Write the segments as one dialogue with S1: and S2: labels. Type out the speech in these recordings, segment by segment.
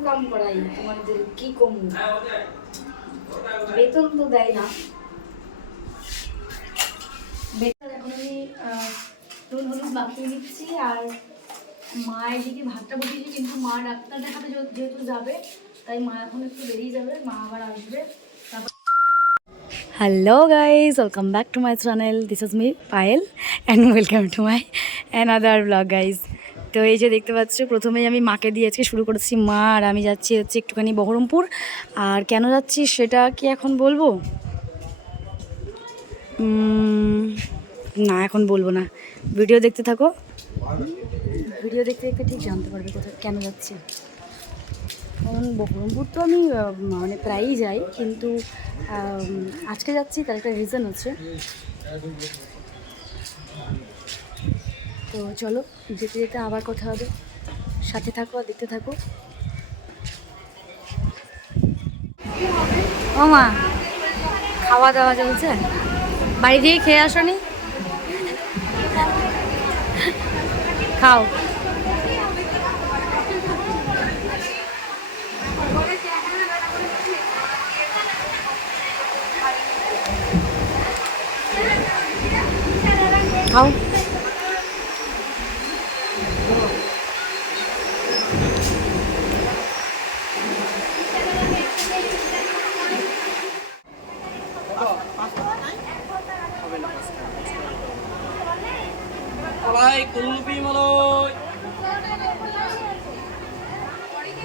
S1: কাম করাই তোমাদের কি কম? বেতন তো দেয় না। বেতন এখন আমি নুন হলুদ মাখিয়ে নিচ্ছি আর মা এদিকে ভাতটা বসিয়েছি কিন্তু মা ডাক্তার দেখাতে যেহেতু- যেহেতু যাবে তাই মা এখন একটু বেরিয়ে যাবে মা আবার আসবে। Hello guys welcome back to my channel this is me Payel and welcome to my another blog guys তো এই যে দেখতে পাচ্ছ, প্রথমেই আমি মাকে দিয়ে আজকে শুরু করেছি মা, আর আমি যাচ্ছি হচ্ছে একটুখানি বহরমপুর। আর কেন যাচ্ছি সেটা কি এখন বলব? না, এখন বলব না। ভিডিও দেখতে থাকো। ভিডিও দেখতে দেখতে ঠিক জানতে পারবে কোথায়, কেন যাচ্ছি। কারণ বহরমপুর তো আমি মানে প্রায়ই যাই, কিন্তু আজকে যাচ্ছি, তার একটা রিজন আছে। তো চলো, যেতে যেতে আবার কথা হবে। সাথে থাকো আর দেখতে থাকো। ও মা খাওয়া দাওয়া চলছে? বাড়ি দিয়ে খেয়ে আসনি খাও। খাও।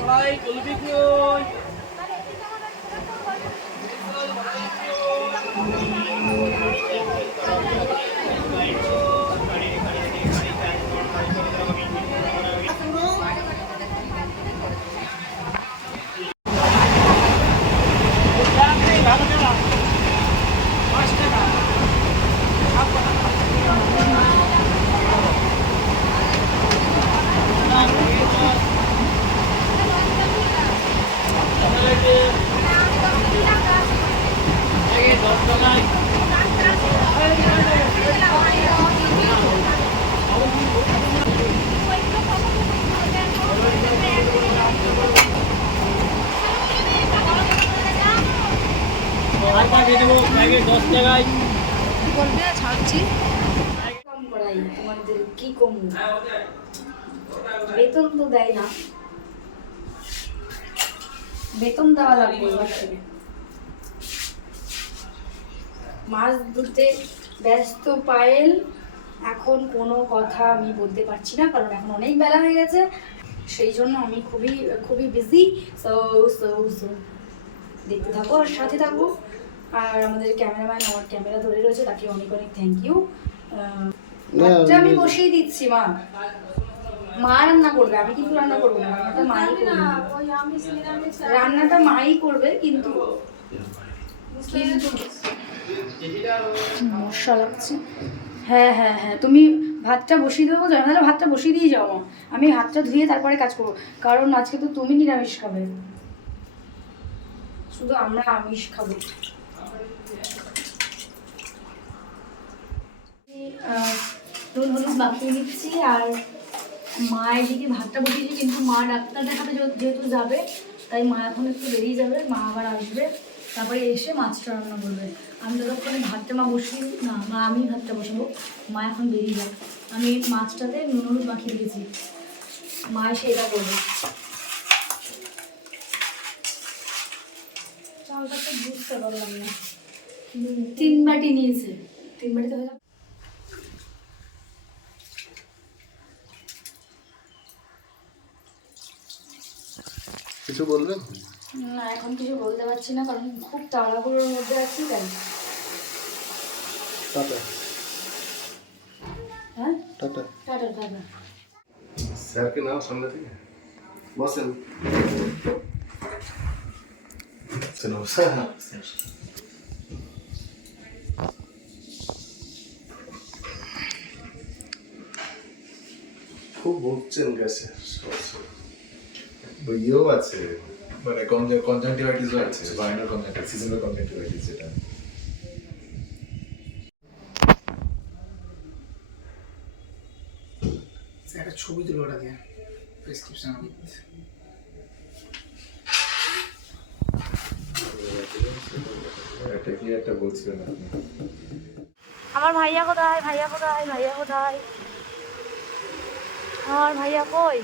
S2: Malay, kulbi kuy. আর দশ টাকায়।
S1: কাম করাই তোমাদের কি কম বেতন তো দেয় না। বেতন দেওয়া লাগবে এবার থেকে। মাছ ধরতে ব্যস্ত পায়েল। এখন কোনো কথা আমি বলতে পারছি না কারণ এখন অনেক বেলা হয়ে গেছে। সেই জন্য আমি খুবই খুবই বিজি সো সো সো দেখতে থাকো আর সাথে থাকো। আর আমাদের ক্যামেরাম্যান আমার ক্যামেরা ধরে রয়েছে তাকে অনেক অনেক থ্যাংক ইউ ভাতটা আমি বসিয়ে দিচ্ছি মা। মা রান্না করবে আমি কিন্তু রান্না করব না রান্নাটা মাই করবে। রান্নাটা মাই করবে কিন্তু মশা লাগছে। হ্যাঁ হ্যাঁ হ্যাঁ তুমি ভাতটা বসিয়ে দেবো বলছো তাহলে ভাতটা বসিয়ে দিয়ে যাও মা। আমি হাতটা ধুয়ে তারপরে কাজ করব। কারণ আজকে তো তুমি নিরামিষ খাবে। শুধু আমরা আমিষ খাব। নুন হলুদ মাখিয়ে নিচ্ছি আর মা এদিকে ভাতটা বসিয়েছি কিন্তু মা ডাক্তার দেখাতে যেহেতু যাবে তাই মা এখন একটু বেরিয়ে যাবে মা আবার আসবে। তারপরে এসে মাছটা রান্না করবে। আমি ততক্ষণে ভাতটা মা বসিয়ে না মা আমি ভাতটা বসাবো। মা এখন বেরিয়ে যাবে আমি মাছটাতে নুন হলুদ মাখিয়ে দিয়েছি। মা এসে এটা করবে। চালটা তো বুঝতে পারলাম না। তিন বাটি নিয়েছে। তিন বাটিতে হয়ে
S3: কিছু বলবেন
S1: না এখন কিছু বলতে পারছি না কারণ খুব তাড়াহুড়োর মধ্যে আছি তাই।
S3: টাটা।
S1: হ্যাঁ?
S3: টাটা।
S1: Tata tata.
S3: স্যারকে নাও সামনে থেকে। বসেন। চলো খুব ভুগছেন গ্যাসে। ইয়েও আছে
S4: মানে কনজাংটিভাইটিসও আছে বাইনাল কনজাংটিভাইটিস সিজনাল কনজাংটিভাইটিস যেটা।
S5: একটা ছবি তুলো ওটা দিয়ে প্রেসক্রিপশন
S4: এটা কি একটা বলছিলেন আপনি?
S1: আমার ভাইয়া কোথায়? ভাইয়া কোথায়? ভাইয়া কোথায়? আমার ভাইয়া কই?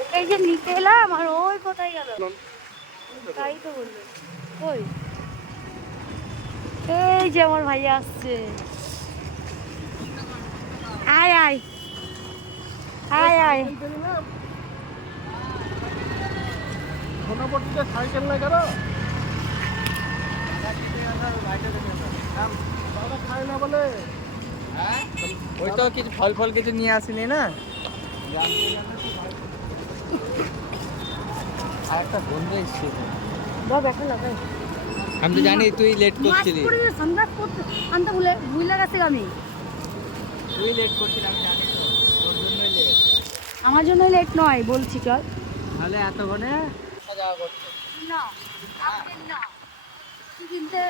S1: ওকে এই যে নিতে এলাম আর ওই কোথায় গেল? তাই তো বলল। কই? এই যে আমার ভাইয়া আসছে। আয় আয়। আয় আয়।
S2: সাইকেল খায় না বলে।
S5: ওই তো কিছু ফল ফল কিছু নিয়ে আসিনি না? আর একটা বন্ধু এসছে
S1: বাবা এখন লাগাই
S5: আমি তো জানি তুই লেট করছিলি।
S1: সানগ্লাস পরতে আনতে ভুলে ভুলে গেছে আমি।
S5: তুই লেট করছিলি আমি জানি তো। তোর জন্যই লেট
S1: আমার জন্য লেট নয় বলছি চল।
S5: তাহলে এতক্ষণে যাওয়া করতে
S1: না না। কিনতে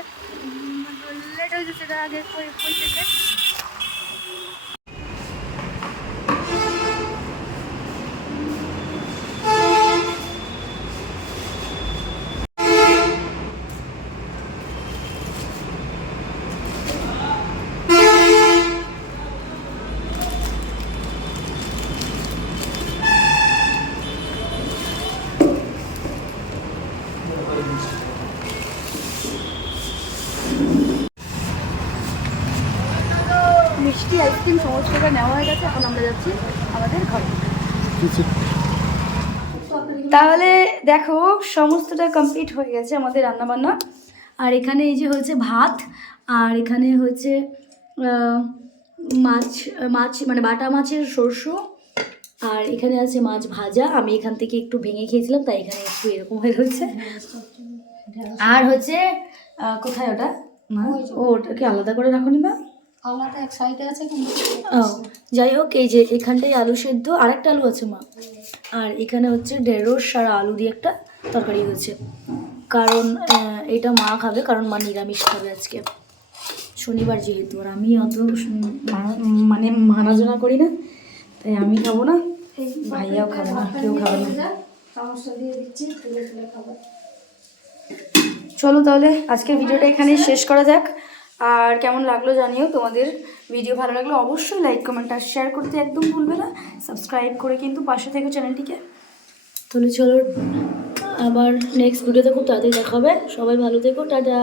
S1: লেট হয়েছে সেটা আগে কই কই থেকে মিষ্টি আইসক্রিম সমস্তটা নেওয়া হয়ে গেছে এখন আমরা যাচ্ছি আমাদের ঘরে। তাহলে দেখো সমস্তটা কমপ্লিট হয়ে গেছে আমাদের রান্নাবান্না। আর এখানে এই যে হয়েছে ভাত আর এখানে আহ, মাছ মাছ মানে বাটা মাছের সরষ আর এখানে আছে মাছ ভাজা। আমি এখান থেকে একটু ভেঙে খেয়েছিলাম তাই এখানে একটু এরকম হয়ে রয়েছে। আর হচ্ছে কোথায় ওটা? ও ওটাকে আলাদা করে রাখুনি মা।
S6: আলাদা এক সাইডে আছে কিন্তু
S1: ও যাই হোক এই যে এখানটায় আলু সেদ্ধ আর একটা আলু আছে মা। আর এখানে হচ্ছে ঢেঁড়স আর আলু দিয়ে একটা তরকারি হয়েছে। কারণ এটা মা খাবে কারণ মা নিরামিষ খাবে আজকে। শনিবার যেহেতু আর আমি অত মানে মানাজনা করি না তাই আমি খাব না ভাইয়াও খাব না কেউ খাবে না। চলো তাহলে আজকের ভিডিওটা এখানেই শেষ করা যাক। আর কেমন লাগল জানিও। তোমাদের ভিডিও ভালো লাগল অবশ্যই লাইক কমেন্ট আর শেয়ার করতে একদম ভুলবে না। সাবস্ক্রাইব করে কিন্তু পাশে থেকে চ্যানেলটিকে তাহলে চলো আবার নেক্সট ভিডিওতে খুব তাড়াতাড়ি দেখা হবে। সবাই ভালো থেকো, টাটা।